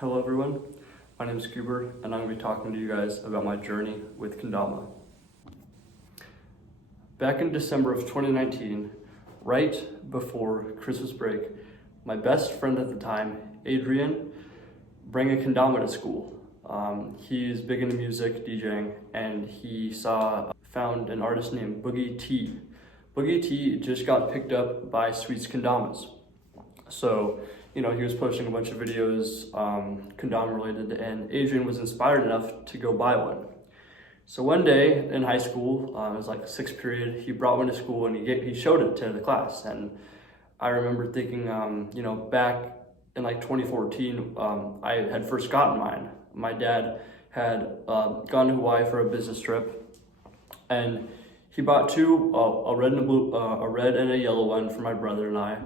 Hello everyone, my name is Cooper and I'm going to be talking to you guys about my journey with Kendama. Back in December of 2019, right before Christmas break, my best friend at the time, Adrian, bring a Kendama to school. He's big into music, DJing, and he found an artist named Boogie T. Boogie T just got picked up by Sweet's Kendamas. So, he was posting a bunch of videos, Kendama related, and Adrian was inspired enough to go buy one. So one day in high school, it was like 6th period, he brought one to school and he showed it to the class. And I remember thinking, back in like 2014, I had first gotten mine. My dad had gone to Hawaii for a business trip, and he bought two, a red and a blue, a red and a yellow one for my brother and I.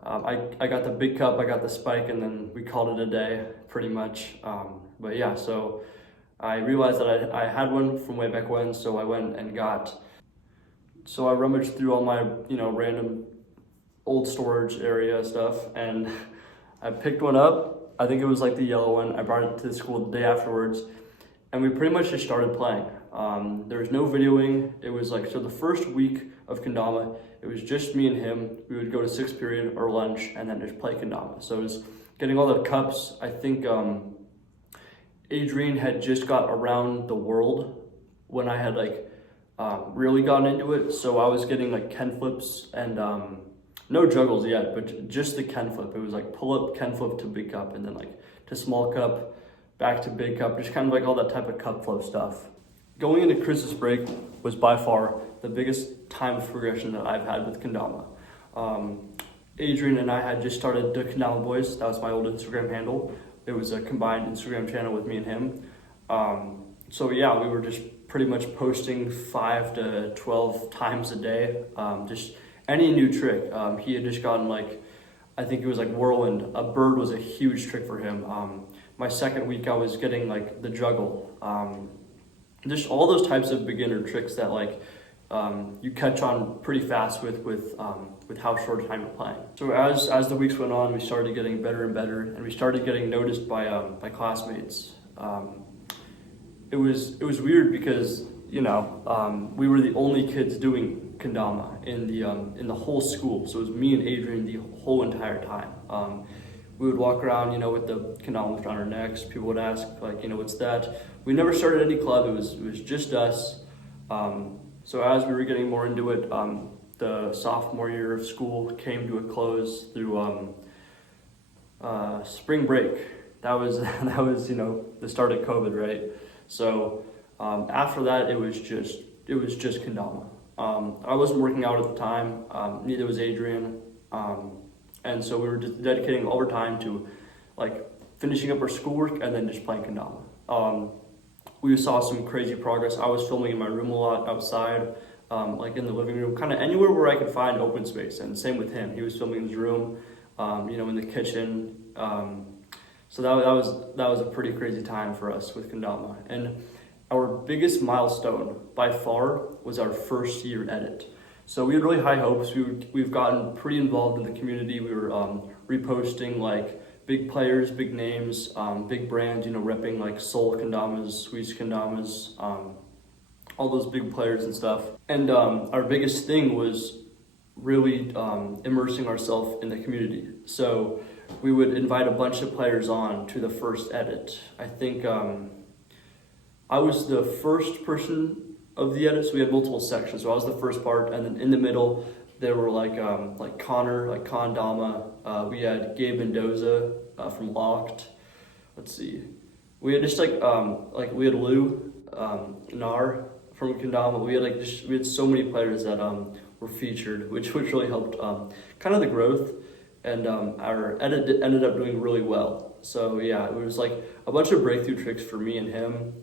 I got the big cup, I got the spike, and then we called it a day, pretty much. But yeah, so I realized that I had one from way back when, so I went and so I rummaged through all my, random old storage area stuff, and I picked one up. I think it was like the yellow one. I brought it to school the day afterwards, and we pretty much just started playing. There was no videoing. It was like, so the first week of Kendama, it was just me and him. We would go to 6th period or lunch and then just play Kendama. So it was getting all the cups. I think Adrian had just got Around the World when I had really gotten into it. So I was getting like Ken flips and no juggles yet, but just the Ken flip. It was like pull up, Ken flip to big cup, and then like to small cup, back to big cup, just kind of like all that type of cup flow stuff. Going into Christmas break was by far the biggest time of progression that I've had with Kendama. Adrian and I had just started the Kendama Boys. That was my old Instagram handle. It was a combined Instagram channel with me and him. So yeah, we were just pretty much posting 5 to 12 times a day. Just any new trick. He had just gotten I think it was like Whirlwind. A bird was a huge trick for him. My second week I was getting like the juggle. Just all those types of beginner tricks that you catch on pretty fast with how short a time you're playing. So as the weeks went on, we started getting better and better, and we started getting noticed by classmates. It was weird because we were the only kids doing Kendama in the whole school. So it was me and Adrian the whole entire time. We would walk around, with the Kendama around our necks. People would ask, what's that? We never started any club. It was just us. So as we were getting more into it, the sophomore year of school came to a close through spring break. That was the start of COVID, right? So after that, it was just Kendama. I wasn't working out at the time. Neither was Adrian. And so we were just dedicating all our time to finishing up our schoolwork and then just playing Kendama. We saw some crazy progress. I was filming in my room a lot, outside, in the living room, kind of anywhere where I could find open space. And same with him. He was filming in his room, in the kitchen. So that was a pretty crazy time for us with Kendama. And our biggest milestone by far was our first year edit. So we had really high hopes. We've gotten pretty involved in the community. We were reposting big players, big names, big brands, repping Soul Kendamas, Sweets Kendamas, all those big players and stuff. And our biggest thing was really immersing ourselves in the community. So we would invite a bunch of players on to the first edit. I think I was the first person of the edit, so we had multiple sections. So I was the first part, and then in the middle there were Connor, Kendama. We had Gabe Mendoza from Locked. Let's see, we had just we had Lou Nar from Kendama. We had so many players that were featured, which really helped kind of the growth, and our edit ended up doing really well. So yeah, it was a bunch of breakthrough tricks for me and him.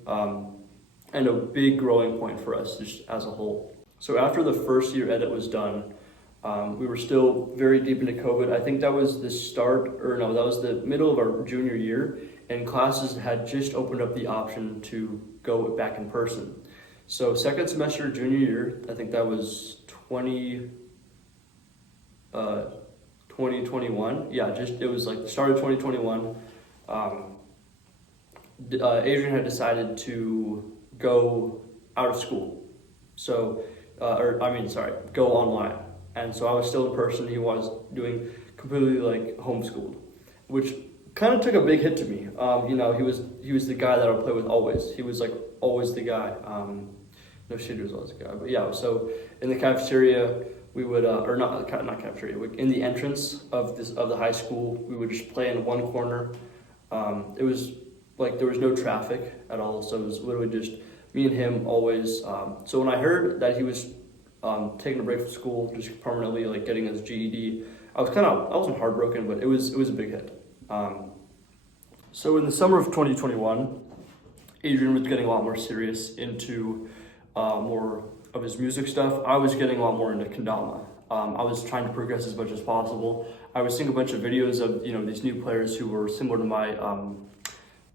And a big growing point for us just as a whole. So after the first year edit was done, we were still very deep into COVID. I think that was that was the middle of our junior year, and classes had just opened up the option to go back in person. So second semester junior year, I think that was 2021. Yeah, it was the start of 2021. Adrian had decided to go out of school. So, go online. And so I was still the person he was doing completely like homeschooled, which kind of took a big hit to me. He was the guy that I would play with always. He was like always the guy. No shit, he was always the guy. But yeah, so in the cafeteria, we would, or not cafeteria, in the entrance of the high school, we would just play in one corner. It was like there was no traffic at all, so it was literally just me and him always. So when I heard that he was taking a break from school, just permanently like getting his GED, I wasn't heartbroken, but it was a big hit. So in the summer of 2021, Adrian was getting a lot more serious into more of his music stuff. I was getting a lot more into Kendama. I was trying to progress as much as possible. I was seeing a bunch of videos of these new players who were similar to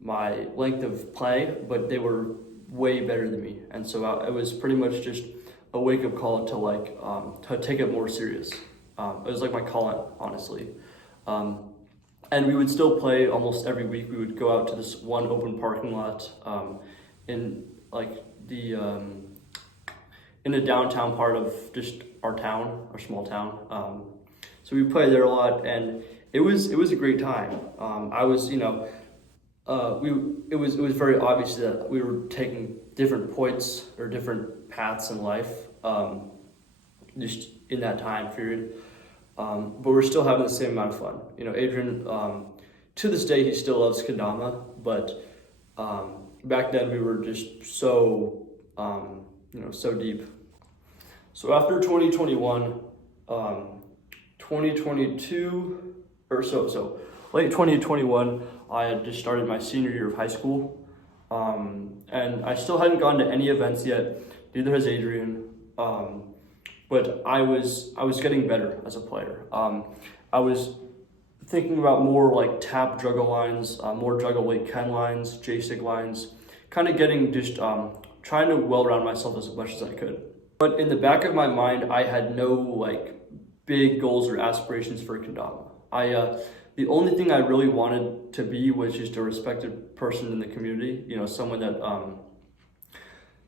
my length of play, but they were way better than me, and so it was pretty much just a wake up call to take it more serious. It was like my calling, honestly. And we would still play almost every week. We would go out to this one open parking lot in like in the downtown part of just our town, our small town. So we played there a lot, and it was a great time. It was very obvious that we were taking different points or different paths in life, just in that time period. But we're still having the same amount of fun. Adrian, to this day, he still loves Kendama, but back then we were just so, so deep. So after 2021, 2022, late 2021, I had just started my senior year of high school, and I still hadn't gone to any events yet. Neither has Adrian. But I was getting better as a player. I was thinking about more like tap juggle lines, more juggle weight Ken lines, J-stick lines, kind of getting just trying to well round myself as much as I could. But in the back of my mind, I had no like big goals or aspirations for Kendama. The only thing I really wanted to be was just a respected person in the community. Someone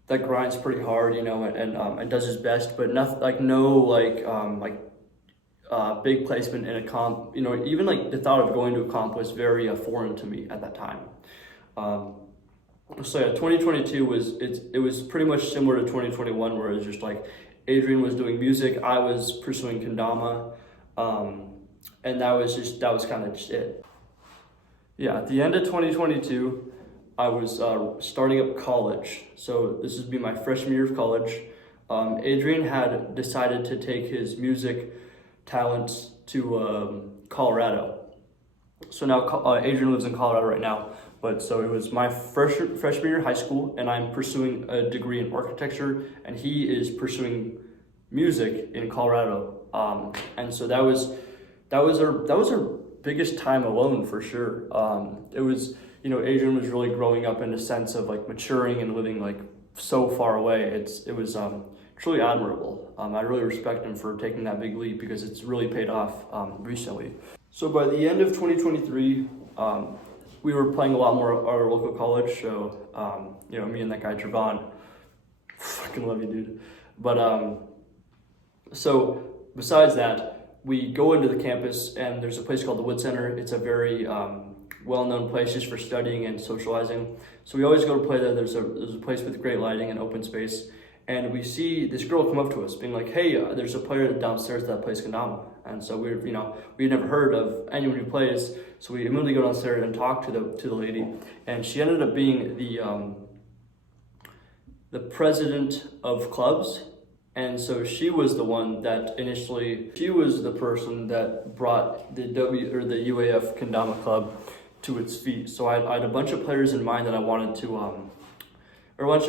that grinds pretty hard, and does his best, but nothing big placement in a comp. Even like the thought of going to a comp was very foreign to me at that time. So yeah, 2022 was pretty much similar to 2021, where it was just like Adrian was doing music, I was pursuing Kendama, and that was kind of just it. Yeah, at the end of 2022. I was starting up college, so this would be my freshman year of college. Adrian had decided to take his music talents to Colorado. So now Adrian lives in Colorado right now, but so it was my freshman year of high school, and I'm pursuing a degree in architecture, and he is pursuing music in Colorado. And so that was our biggest time alone for sure. It was. Adrian was really growing up in a sense of like maturing and living like so far away. It was truly admirable. I really respect him for taking that big leap because it's really paid off recently. So by the end of 2023, we were playing a lot more at our local college. So me and that guy Trevon, fucking love you, dude. But so besides that, we go into the campus and there's a place called the Wood Center. It's a very well-known place just for studying and socializing. So we always go to play there. There's a place with great lighting and open space. And we see this girl come up to us being like, hey, there's a player downstairs that plays Kendama. And so we'd never heard of anyone who plays. So we immediately go downstairs and talk to the lady. And she ended up being the president of clubs. And so she was the one that she was the person that brought the UAF Kendama club to its feet. So I had a bunch of players in mind that I wanted to, or a bunch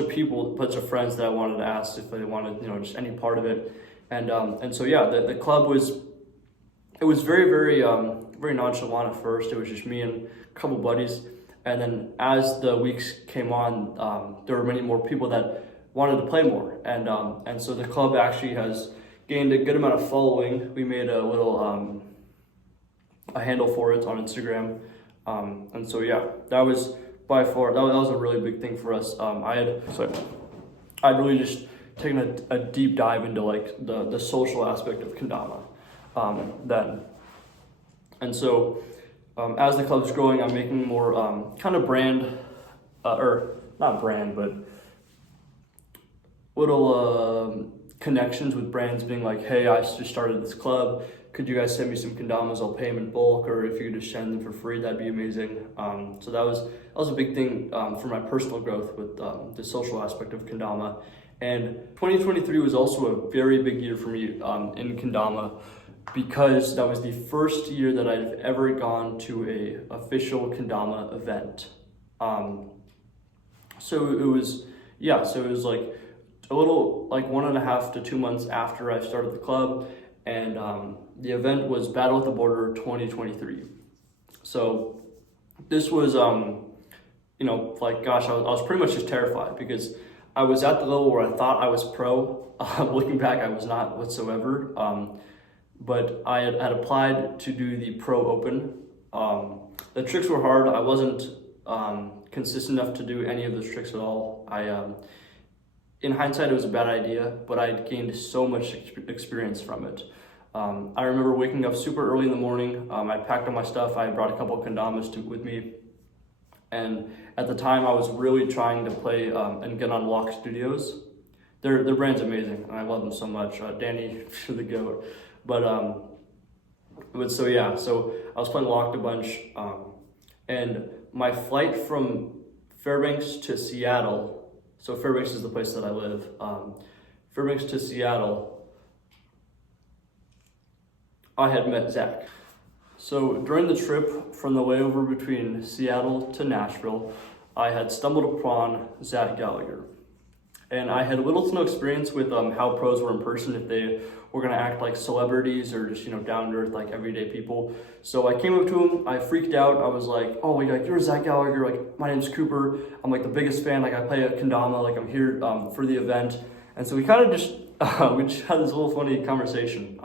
of friends that I wanted to ask if they wanted, just any part of it. And so yeah, the club was very, very, very nonchalant at first. It was just me and a couple buddies. And then as the weeks came on, there were many more people that wanted to play more. And so the club actually has gained a good amount of following. We made a little, a handle for it on Instagram. And so yeah, that was by far, that was a really big thing for us. I'd really just taken a deep dive into like the social aspect of Kendama then. And so as the club's growing, I'm making more kind of brand, or not brand, but little connections with brands being like, hey, I just started this club. Could you guys send me some kendamas? I'll pay them in bulk, or if you could just send them for free, that'd be amazing. So that was a big thing for my personal growth with the social aspect of kendama. And 2023 was also a very big year for me in kendama, because that was the first year that I've ever gone to a official kendama event. So it was like a little like 1.5 to 2 months after I started the club, and the event was Battle at the Border 2023. So this was, like, gosh, I was pretty much just terrified, because I was at the level where I thought I was pro. Looking back, I was not whatsoever. But I had applied to do the Pro Open. The tricks were hard. I wasn't consistent enough to do any of those tricks at all. In hindsight, it was a bad idea, but I gained so much experience from it. I remember waking up super early in the morning. I packed all my stuff. I brought a couple of kendamas with me. And at the time, I was really trying to play and get on Lock Studios. Their brand's amazing, and I love them so much. Danny, the goat. So I was playing Locked a bunch, and my flight from Fairbanks to Seattle, so Fairbanks is the place that I live, Fairbanks to Seattle, I had met Zach. So during the trip from the layover between Seattle to Nashville, I had stumbled upon Zach Gallagher. And I had little to no experience with how pros were in person, if they were gonna act like celebrities or just, down to earth, like everyday people. So I came up to him, I freaked out. I was like, oh, like, you're Zach Gallagher, like, my name's Cooper. I'm like the biggest fan, like I play a kendama, like I'm here for the event. And so we kind of just, we just had this little funny conversation.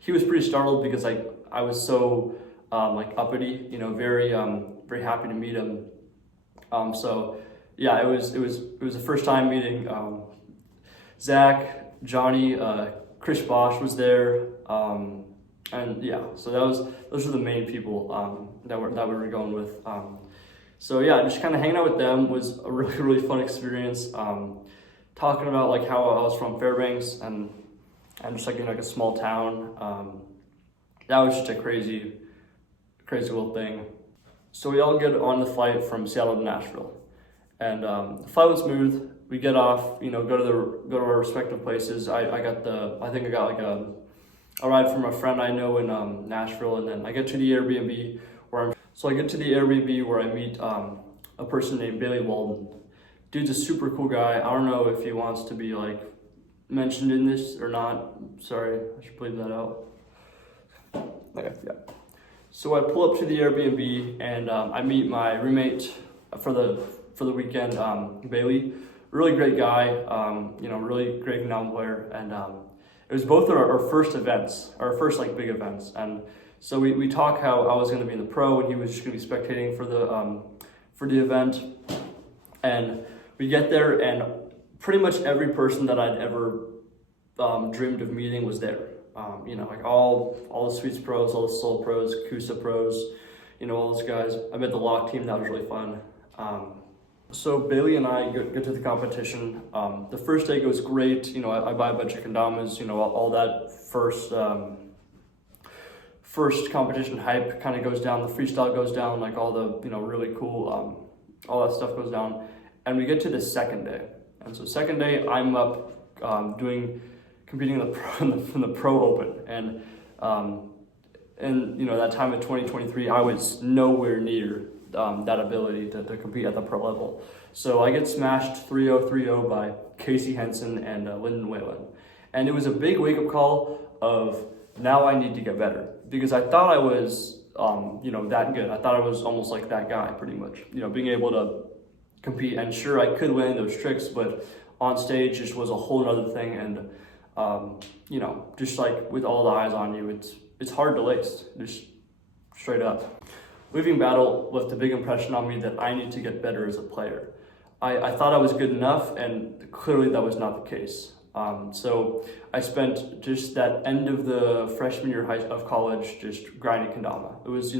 He was pretty startled because I was so like uppity, very happy to meet him. Yeah, it was the first time meeting Zach, Johnny, Chris Bosch was there, and yeah, so those were the main people that we were going with. So yeah, just kind of hanging out with them was a really fun experience. Talking about like how I was from Fairbanks and just like in like a small town. That was just a crazy little thing. So we all get on the flight from Seattle to Nashville. And the flight went smooth. We get off, go to our respective places. I think I got like a ride from a friend I know in Nashville, and then I get to the Airbnb where I meet a person named Bailey Walden. Dude's a super cool guy. I don't know if he wants to be like mentioned in this or not. Sorry, I should bleep that out. Okay, yeah. So I pull up to the Airbnb and I meet my roommate for the weekend, Bailey. Really great guy, really great kendama player, and it was both our first events, our first like big events, and so we talk how I was going to be in the pro and he was just going to be spectating for the event, and we get there and pretty much every person that I'd ever dreamed of meeting was there. Like all the Sweets pros, all the Soul pros, Kusa pros, all those guys. I met the Lock team, that was really fun. So Bailey and I get to the competition. The first day goes great. I buy a bunch of kendamas, all that first competition hype kind of goes down, the freestyle goes down, like all the, really cool, all that stuff goes down. And we get to the second day. And so second day, I'm up competing in the Pro Open. And that time in 2023, I was nowhere near that ability to compete at the pro level. So I get smashed 3-0, 3-0 by Casey Henson and Lyndon Whalen. And it was a big wake-up call of, now I need to get better. Because I thought I was, that good. I thought I was almost like that guy, pretty much. Being able to compete. And sure, I could win those tricks, but on stage just was a whole other thing. And, just like with all the eyes on you, it's hard to lace, just straight up. leaving battle left a big impression on me that I need to get better as a player. I thought I was good enough, and clearly that was not the case. So I spent just that end of the freshman year of college just grinding kendama. It was,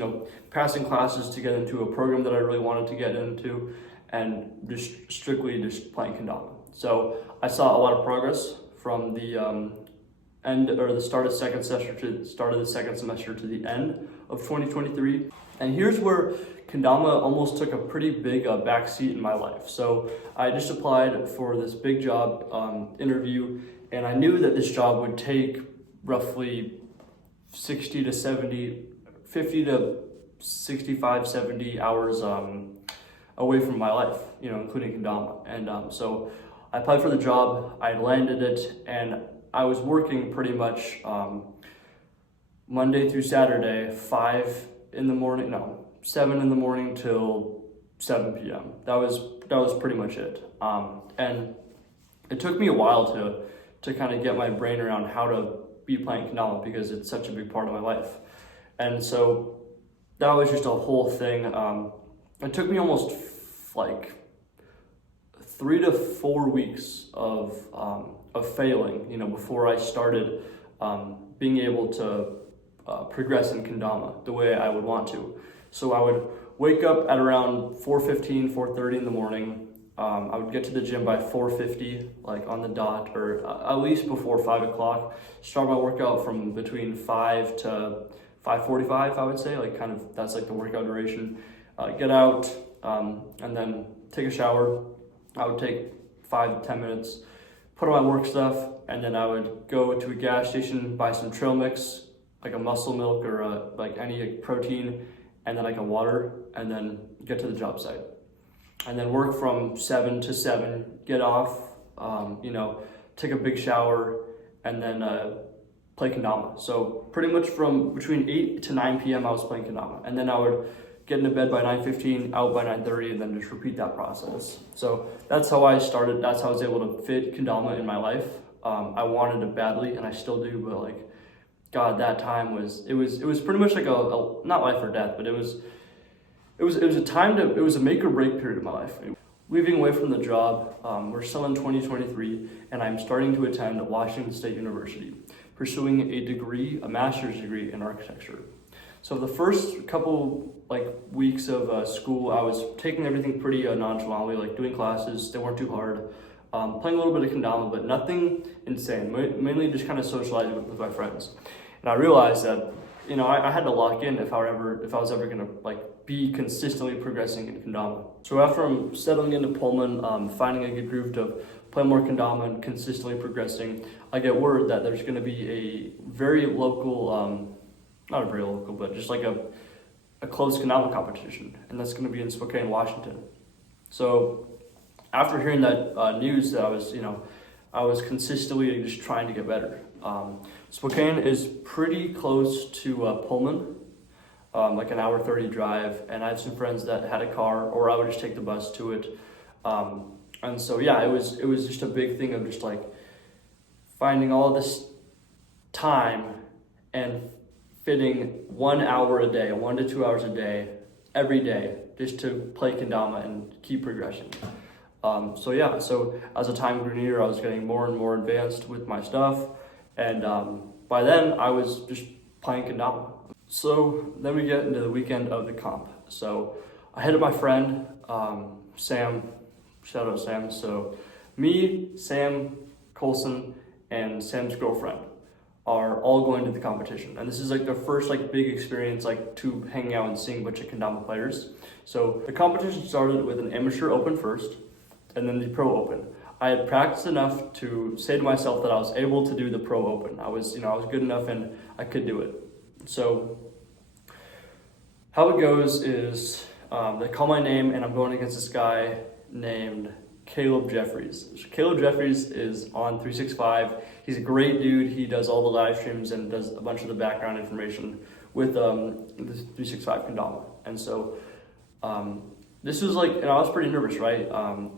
passing classes to get into a program that I really wanted to get into, and just strictly just playing kendama. So I saw a lot of progress from the the start of second semester to the start of the second semester to the end of 2023. And here's where kendama almost took a pretty big backseat in my life. So I just applied for this big job interview, and I knew that this job would take roughly 50 to 65, 70 hours away from my life, including kendama. And so I applied for the job, I landed it, and I was working pretty much Monday through Saturday, 7 in the morning till 7 p.m. That was pretty much it. And it took me a while to kind of get my brain around how to be playing kendama, because it's such a big part of my life. And so that was just a whole thing. It took me almost like 3 to 4 weeks of failing, before I started being able to progress in kendama the way I would want to. So I would wake up at around 4:15, 4:30 in the morning. I would get to the gym by 4:50, like on the dot, or at least before 5 o'clock. Start my workout from between 5 to 5:45, I would say, that's like the workout duration. Get out, and then take a shower. I would take 5 to 10 minutes, put on my work stuff, and then I would go to a gas station, buy some trail mix, like a muscle milk or like any protein, and then like a water, and then get to the job site. And then work from 7 to 7, get off, take a big shower, and then play kendama. So pretty much from between 8 to 9 p.m. I was playing kendama. And then I would get into bed by 9:15, out by 9:30, and then just repeat that process. So that's how I started. That's how I was able to fit kendama in my life. I wanted it badly, and I still do, but God, that time was pretty much like a not life or death, but it was a make or break period of my life. Leaving away from the job, we're still in 2023, and I'm starting to attend Washington State University, pursuing a master's degree in architecture. So the first couple weeks of school, I was taking everything pretty nonchalantly, doing classes. They weren't too hard. Playing a little bit of kendama, but nothing insane. Mainly just kind of socializing with my friends. And I realized that I had to lock in if I was ever gonna be consistently progressing in kendama. So after I'm settling into Pullman, finding a good groove to play more kendama and consistently progressing, I get word that there's gonna be a very local, not a very local, but just like a closed kendama competition, and that's gonna be in Spokane, Washington. So after hearing that news, that I was consistently just trying to get better. Spokane is pretty close to Pullman, like an hour 30 drive, and I had some friends that had a car, or I would just take the bus to it. And so yeah, it was just a big thing of just finding all this time and fitting 1 hour a day, 1 to 2 hours a day, every day, just to play kendama and keep progressing. So as the time grew near, I was getting more and more advanced with my stuff, and by then I was just playing kendama. So then we get into the weekend of the comp. So I hit up my friend, Sam, shout out Sam. So me, Sam Colson, and Sam's girlfriend are all going to the competition. And this is the first big experience to hang out and seeing a bunch of kendama players. So the competition started with an amateur open first, and then the pro open. I had practiced enough to say to myself that I was able to do the pro open. I was good enough and I could do it. So how it goes is they call my name and I'm going against this guy named Caleb Jeffries. Caleb Jeffries is on 365. He's a great dude. He does all the live streams and does a bunch of the background information with the 365 kendama. And so this was and I was pretty nervous, right?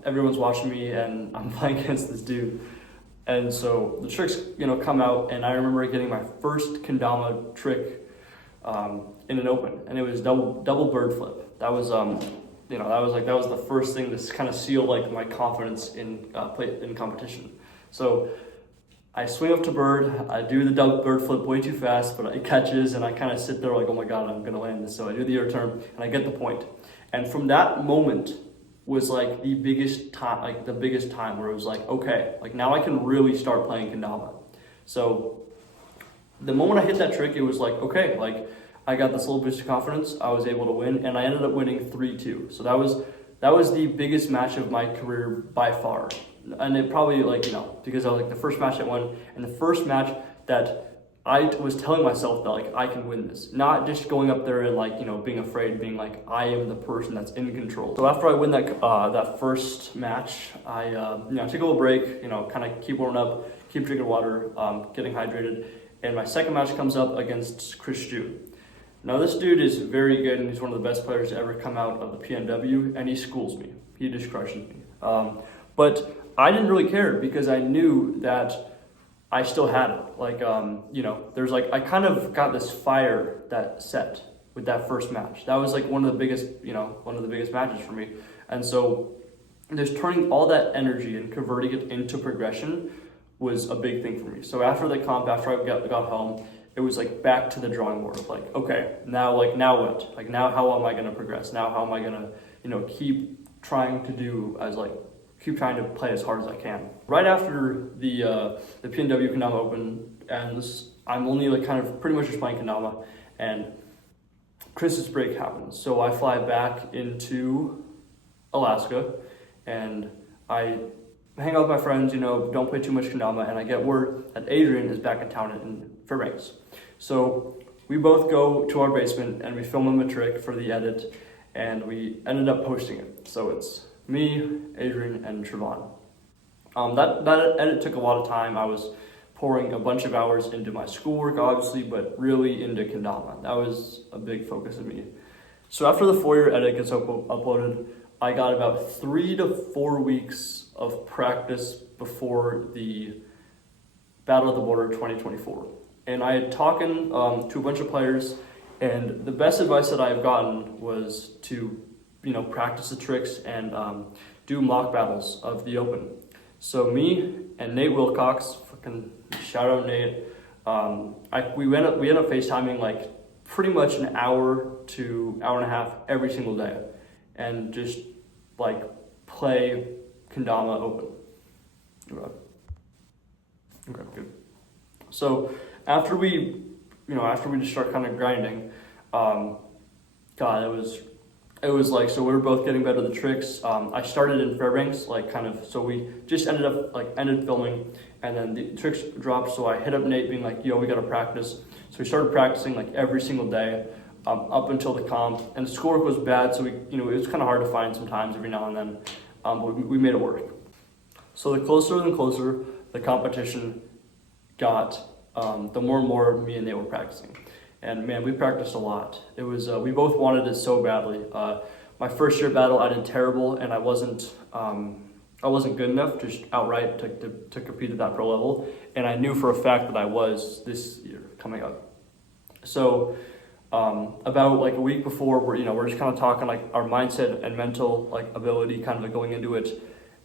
Everyone's watching me and I'm playing against this dude. And so the tricks, come out, and I remember getting my first kendama trick in an open, and it was double bird flip. That was that was the first thing to kind of seal like my confidence in competition. So I swing up to bird, I do the double bird flip way too fast, but it catches, and I kind of sit there like, oh my god, I'm gonna land this. So I do the air turn, and I get the point. And from that moment was like the biggest time where it was like, okay, like now I can really start playing kendama. So the moment I hit that trick, it was like, okay, like I got this little boost of confidence. I was able to win, and I ended up winning 3-2. So that was the biggest match of my career by far. And it probably because I was like the first match I won, and the first match that I was telling myself that like I can win this, not just going up there and being afraid, being like I am the person that's in control. So after I win that first match, I take a little break, kind of keep warming up, keep drinking water, getting hydrated, and my second match comes up against Chris Ju. Now this dude is very good, and he's one of the best players to ever come out of the PNW, and he schools me. He just crushes me. But I didn't really care because I knew that I still had it. There's I kind of got this fire that set with that first match. That was like one of the biggest matches for me. And so just turning all that energy and converting it into progression was a big thing for me. So after the comp, after I got home, it was like back to the drawing board. Like, okay, now what? Like now how am I gonna progress? Now how am I gonna, keep trying to play as hard as I can. Right after the PNW Kendama Open ends, I'm only kind of pretty much just playing Kendama, and Chris's break happens. So I fly back into Alaska, and I hang out with my friends, don't play too much Kendama, and I get word that Adrian is back in town in Fairbanks. So we both go to our basement and we film him a trick for the edit, and we ended up posting it. So it's me, Adrian, and Trevon. That edit took a lot of time. I was pouring a bunch of hours into my schoolwork, obviously, but really into Kendama. That was a big focus of me. So after the 4-year edit gets uploaded, I got about 3 to 4 weeks of practice before the Battle of the Border 2024. And I had talked to a bunch of players, and the best advice that I've gotten was to practice the tricks and do mock battles of the Open. So me and Nate Wilcox, fucking shout out Nate, we ended up FaceTiming pretty much an hour to hour and a half every single day, and just play Kendama Open. Okay, good. So after we just start kind of grinding, it was so we were both getting better at the tricks. I started in Fairbanks, so we just ended filming, and then the tricks dropped, so I hit up Nate being like, yo, we gotta practice. So we started practicing every single day, up until the comp, and the schoolwork was bad, so it was kind of hard to find sometimes every now and then, but we made it work. So the closer and closer the competition got, the more and more me and Nate were practicing. And man, we practiced a lot. It was we both wanted it so badly. My first year battle, I did terrible, and I wasn't good enough just outright to compete at that pro level. And I knew for a fact that I was this year coming up. So about a week before, we're just kind of talking our mindset and mental ability, kind of going into it.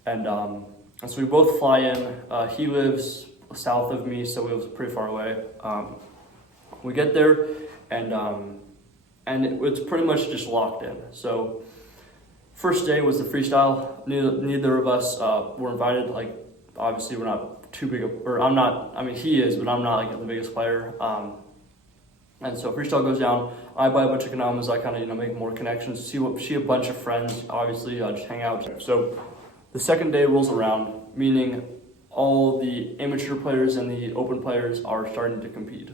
And so we both fly in. He lives south of me, so it was pretty far away. We get there, and it's pretty much just locked in. So first day was the freestyle. Neither of us were invited. Obviously we're not too big or I'm not. I mean, he is, but I'm not the biggest player. And so freestyle goes down. I buy a bunch of Kendamas. I kind of make more connections. See a bunch of friends. Obviously, just hang out. So the second day rolls around, meaning all the amateur players and the open players are starting to compete.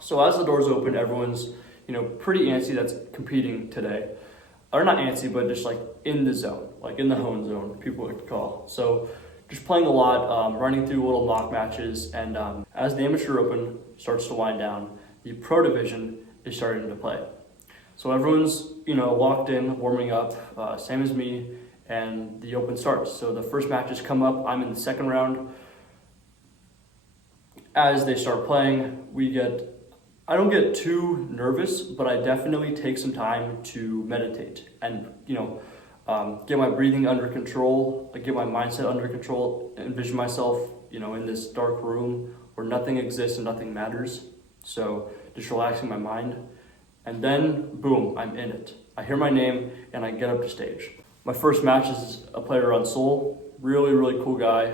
So as the doors open, everyone's, pretty antsy that's competing today. Or not antsy, but just in the zone, in the hone zone, people like to call. So just playing a lot, running through little mock matches, and as the amateur open starts to wind down, the pro division is starting to play. So everyone's, locked in, warming up, same as me, and the open starts. So the first matches come up, I'm in the second round. As they start playing, we get I don't get too nervous, but I definitely take some time to meditate and, get my breathing under control, get my mindset under control, envision myself, in this dark room where nothing exists and nothing matters. So just relaxing my mind. And then, boom, I'm in it. I hear my name and I get up to stage. My first match is a player on Soul. Really, really cool guy.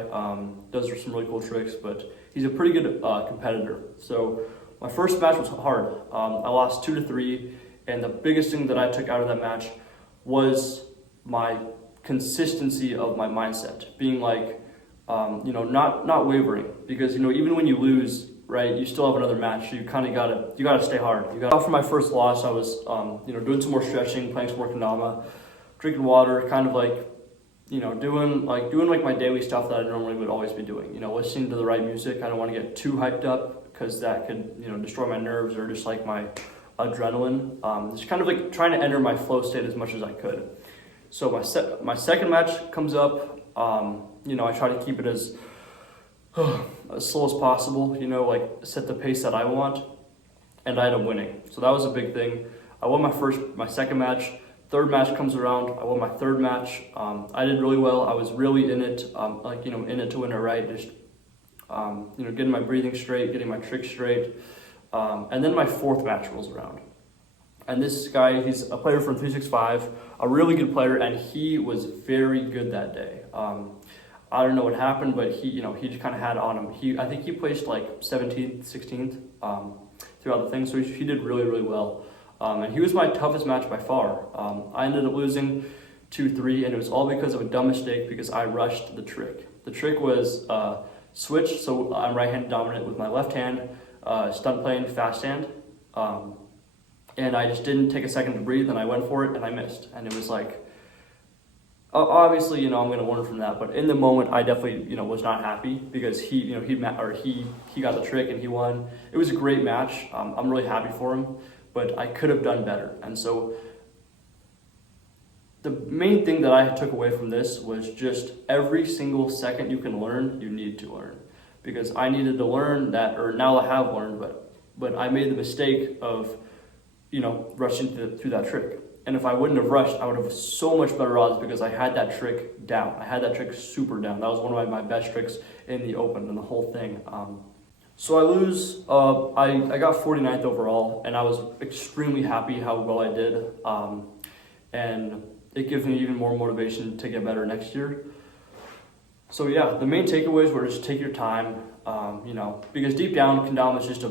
Does some really cool tricks, but he's a pretty good competitor. So my first match was hard. I lost 2-3, and the biggest thing that I took out of that match was my consistency of my mindset, being like, not wavering, because even when you lose, right, you still have another match. So you kind of gotta stay hard. After my first loss, I was doing some more stretching, playing some more kendama, drinking water, kind of like doing my daily stuff that I normally would always be doing. Listening to the right music. I don't want to get too hyped up because that could destroy my nerves or just like my adrenaline. Just kind of like trying to enter my flow state as much as I could. So my second match comes up. I try to keep it as slow as possible. Like set the pace that I want, and I end up winning. So that was a big thing. I won my second match. Third match comes around. I won my third match. I did really well. I was really in it, in it to win it, right? Just, getting my breathing straight, getting my tricks straight. And then my fourth match rolls around. And this guy, he's a player from 365, a really good player, and he was very good that day. I don't know what happened, but he just kind of had on him. I think he placed like 17th, 16th throughout the thing, so he did really, really well. And he was my toughest match by far. I ended up losing 2-3, and it was all because of a dumb mistake because I rushed the trick. The trick was switch, so I'm right-hand dominant with my left hand, stunt playing fast hand, and I just didn't take a second to breathe, and I went for it, and I missed. And it was like, obviously, I'm going to learn from that, but in the moment, I definitely, was not happy because he got the trick and he won. It was a great match. I'm really happy for him. But I could have done better. And so the main thing that I took away from this was just every single second you can learn, you need to learn. Because I needed to learn that, or now I have learned, but I made the mistake of, rushing through that trick. And if I wouldn't have rushed, I would have so much better odds because I had that trick down. I had that trick super down. That was one of my best tricks in the open and the whole thing. So I lose, I got 49th overall, and I was extremely happy how well I did, and it gives me even more motivation to get better next year. So yeah, the main takeaways were just take your time, because deep down, kendama is just a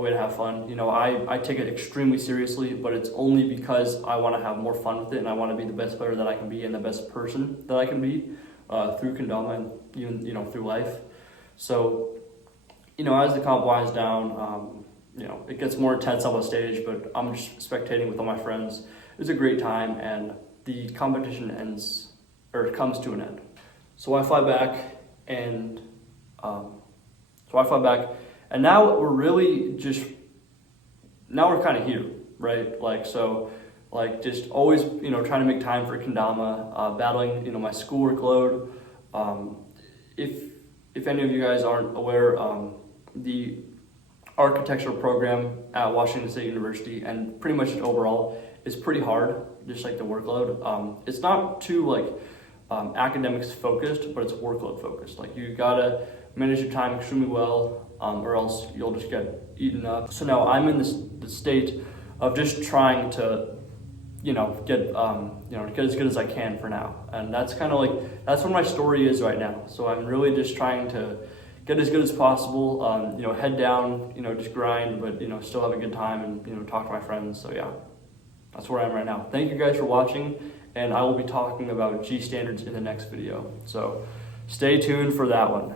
way to have fun. I take it extremely seriously, but it's only because I want to have more fun with it, and I want to be the best player that I can be and the best person that I can be through kendama and even, through life. So, as the comp winds down, it gets more intense on the stage, but I'm just spectating with all my friends. It was a great time, and the competition comes to an end. So I fly back, and now we're really now we're kind of here, right? Just always, trying to make time for kendama, battling, my schoolwork load. If any of you guys aren't aware, the architectural program at Washington State University and pretty much overall is pretty hard, just like the workload. It's not too academics focused, but it's workload focused. Like you gotta manage your time extremely well, or else you'll just get eaten up. So now I'm in the state of just trying to get as good as I can for now. And that's kind of that's what my story is right now. So I'm really just trying to get as good as possible, head down, just grind, but, still have a good time and, talk to my friends. So yeah, that's where I am right now. Thank you guys for watching, and I will be talking about G standards in the next video. So stay tuned for that one.